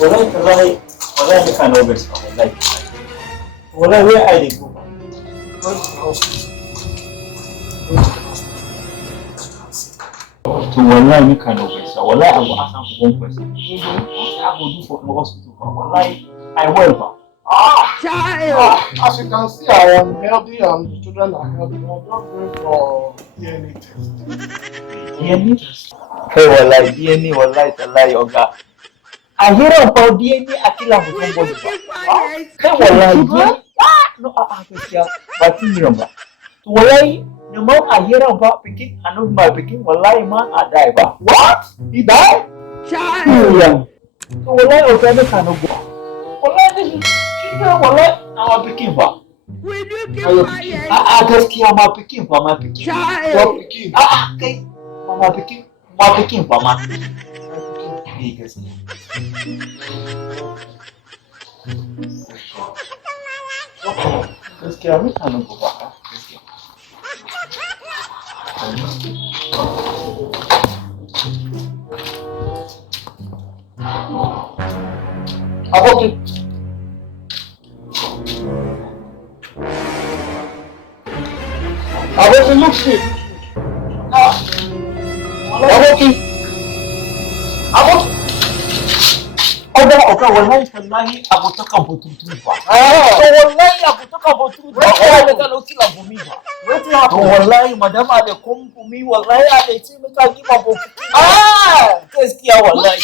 wallahi ka no gaskiya wallahi where I dey go to wallahi ka no gaskiya wallahi I go ask am for one question I go do for hospital wallahi I will ba as you can see, I am healthy and the children are healthy. I'm just going for DNA test. DNA? Hey, wallahi, DNA, wallahi, Oga. I hear about DNA Akila for somebody. Hey, wallahi, DNA. No, but in your wallahi, the more I hear about picking, I know my picking, wallahi, man, I die. Ba. What? He died? Yeah. So, wallahi, Oga, cannot go. Wallahi, this is wallahi, I'm picking ba. Gaskiya ma picking ba ma picking. Your picking. Kai, ma picking ba ma. Gaskiya. Gaskiya mutanen ku ba gaskiya. Aboki. Aboki, look shit. Aboki. Oga, wallahi tallahi abu ta kan bututu ba. To wallahi abu ta kan bututu ba. Wallahi ka lauki lambumi ba. To wallahi madam ale kumbumi wallahi ale ci muka ki ba boki. Gaskiya wallahi.